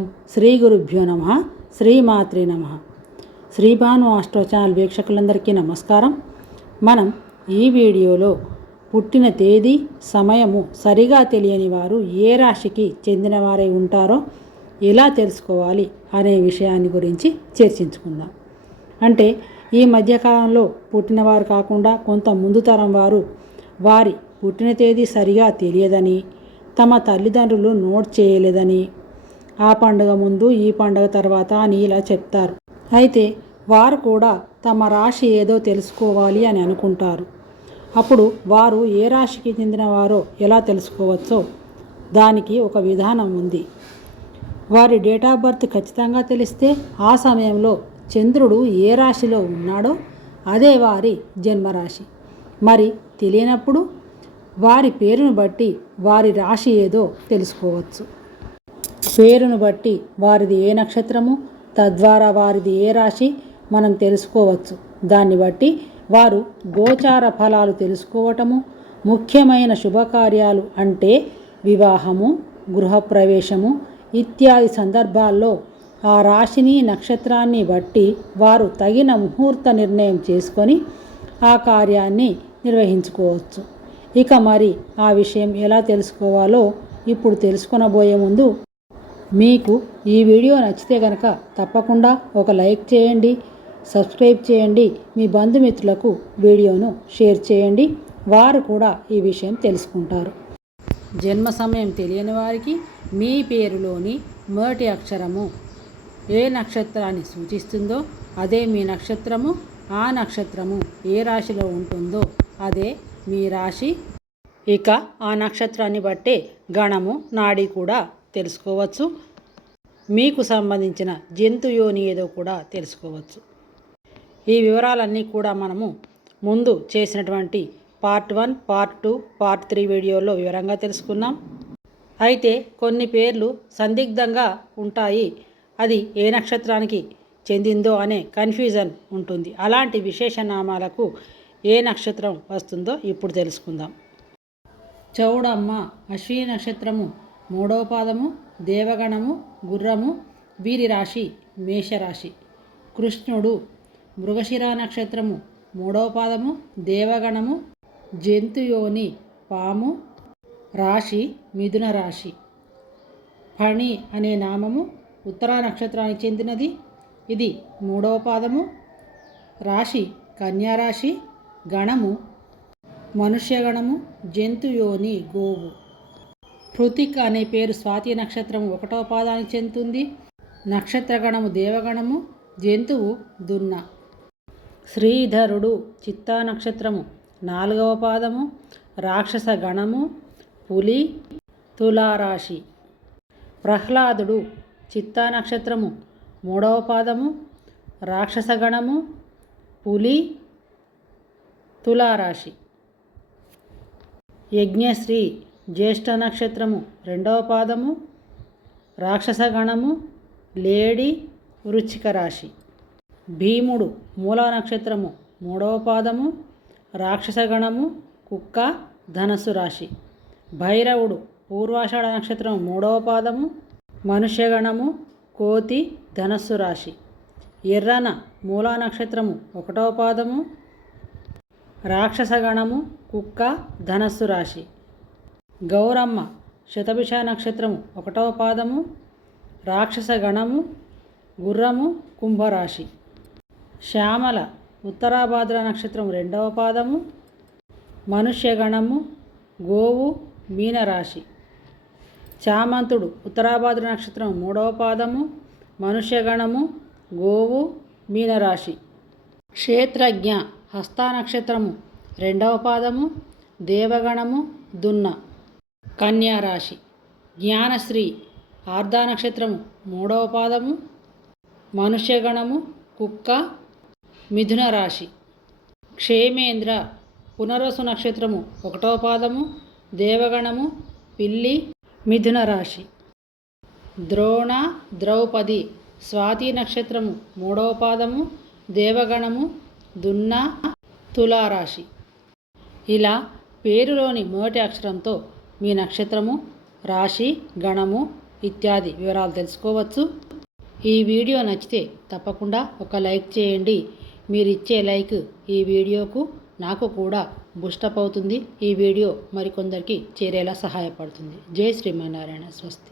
ఓం శ్రీ గురుభ్యో నమ శ్రీమాత్రే నమ. శ్రీభాను ఆస్ట్రో ఛానల్ వీక్షకులందరికీ నమస్కారం. మనం ఈ వీడియోలో పుట్టిన తేదీ సమయము సరిగా తెలియని వారు ఏ రాశికి చెందినవారై ఉంటారో ఎలా తెలుసుకోవాలి అనే విషయాన్ని గురించి చర్చించుకుందాం. అంటే ఈ మధ్యకాలంలో పుట్టినవారు కాకుండా కొంత ముందు తరం వారు వారి పుట్టిన తేదీ సరిగా తెలియదని తమ తల్లిదండ్రులు నోట్ చేయలేదని ఆ పండుగ ముందు ఈ పండుగ తర్వాత అని ఇలా చెప్తారు. అయితే వారు కూడా తమ రాశి ఏదో తెలుసుకోవాలి అని అనుకుంటారు. అప్పుడు వారు ఏ రాశికి చెందినవారో ఎలా తెలుసుకోవచ్చో దానికి ఒక విధానం ఉంది. వారి డేట్ ఆఫ్ బర్త్ ఖచ్చితంగా తెలిస్తే ఆ సమయంలో చంద్రుడు ఏ రాశిలో ఉన్నాడో అదే వారి జన్మరాశి. మరి తెలియనప్పుడు వారి పేరును బట్టి వారి రాశి ఏదో తెలుసుకోవచ్చు. పేరును బట్టి వారిది ఏ నక్షత్రము తద్వారా వారిది ఏ రాశి మనం తెలుసుకోవచ్చు. దాన్ని బట్టి వారు గోచార ఫలాలు తెలుసుకోవటము ముఖ్యమైన శుభకార్యాలు అంటే వివాహము గృహప్రవేశము ఇత్యాది సందర్భాల్లో ఆ రాశిని నక్షత్రాన్ని బట్టి వారు తగిన ముహూర్త నిర్ణయం చేసుకొని ఆ కార్యాన్ని నిర్వహించుకోవచ్చు. ఇక మరి ఆ విషయం ఎలా తెలుసుకోవాలో ఇప్పుడు తెలుసుకొనబోయే ముందు మీకు ఈ వీడియో నచ్చితే కనుక తప్పకుండా ఒక లైక్ చేయండి సబ్స్క్రైబ్ చేయండి మీ బంధుమిత్రులకు వీడియోను షేర్ చేయండి. వారు కూడా ఈ విషయం తెలుసుకుంటారు. జన్మ సమయం తెలియని వారికి మీ పేరులోని మొదటి అక్షరము ఏ నక్షత్రాన్ని సూచిస్తుందో అదే మీ నక్షత్రము ఆ నక్షత్రము ఏ రాశిలో ఉంటుందో అదే మీ రాశి. ఇక ఆ నక్షత్రాన్ని బట్టే గణము నాడి కూడా తెలుసుకోవచ్చు. మీకు సంబంధించిన జంతు యోని ఏదో కూడా తెలుసుకోవచ్చు. ఈ వివరాలన్నీ కూడా మనము ముందు చేసినటువంటి part one part two part three వీడియోలో వివరంగా తెలుసుకున్నాం అయితే కొన్ని పేర్లు సందిగ్ధంగా ఉంటాయి. అది ఏ నక్షత్రానికి చెందిందో అనే కన్ఫ్యూజన్ ఉంటుంది. అలాంటి విశేషనామాలకు ఏ నక్షత్రం వస్తుందో ఇప్పుడు తెలుసుకుందాం. చౌడమ్మ అశ్విని నక్షత్రము మూడవ పాదము దేవగణము గుర్రము వీరి రాశి మేషరాశి. కృష్ణుడు మృగశిర నక్షత్రము మూడవ పాదము దేవగణము జంతుయోని పాము రాశి మిథున రాశి. ఫణి అనే నామము ఉత్తరా నక్షత్రానికి చెందినది. ఇది మూడవ పాదము. రాశి కన్యారాశి గణము మనుష్యగణము జంతుయోని గోవు. పృతిక్ అనే పేరు స్వాతి నక్షత్రం ఒకటవ పాదానికి చెందుతుంది. నక్షత్రగణము దేవగణము జంతువు దున్న. శ్రీధరుడు చిత్తా నక్షత్రము నాలుగవ పాదము రాక్షస గణము పులి తులారాశి. ప్రహ్లాదుడు చిత్తా నక్షత్రము మూడవ పాదము రాక్షస గణము పులి తులారాశి. యజ్ఞశ్రీ జ్యేష్ఠ నక్షత్రము రెండవ పాదము రాక్షస గణము లేడి వృచ్చిక రాశి. భీముడు మూల నక్షత్రము మూడవ పాదము రాక్షస గణము కుక్క ధనస్సు రాశి. భైరవుడు పూర్వాషాఢ నక్షత్రం మూడవ పాదము మనుష్యగణము కోతి ధనస్సు రాశి. ఎర్రన మూలా నక్షత్రము ఒకటవ పాదము రాక్షస గణము కుక్క ధనస్సు రాశి. గౌరమ్మ శతభిష నక్షత్రము ఒకటవ పాదము రాక్షస గణము గుర్రము కుంభరాశి. శ్యామల ఉత్తరాభాద్ర నక్షత్రం రెండవ పాదము మనుష్యగణము గోవు మీనరాశి. చామంతుడు ఉత్తరాభాద్ర నక్షత్రం మూడవ పాదము మనుష్యగణము గోవు మీనరాశి. క్షేత్రజ్ఞ హస్త నక్షత్రము రెండవ పాదము దేవగణము దున్న. కన్యారాశి. జ్ఞానశ్రీ. ఆర్ధా నక్షత్రము మూడవ పాదము. మనుష్యగణము కుక్క. మిథున రాశి. క్షేమేంద్ర. పునరసు నక్షత్రము ఒకటవ పాదము. దేవగణము పిల్లి. మిథున రాశి. ద్రోణ ద్రౌపది. స్వాతి నక్షత్రము మూడవ పాదము. దేవగణము దున్న తులారాశి. ఇలా పేరులోని మొదటి అక్షరంతో మీ నక్షత్రము రాశి గణము ఇత్యాది వివరాలు తెలుసుకోవచ్చు. ఈ వీడియో నచ్చితే తప్పకుండా ఒక లైక్ చేయండి. మీరు ఇచ్చే లైక్ ఈ వీడియోకు నాకు కూడా బుస్టప్ అవుతుంది. ఈ వీడియో మరికొందరికి చేరేలా సహాయపడుతుంది. జై శ్రీమన్నారాయణ స్వస్తి.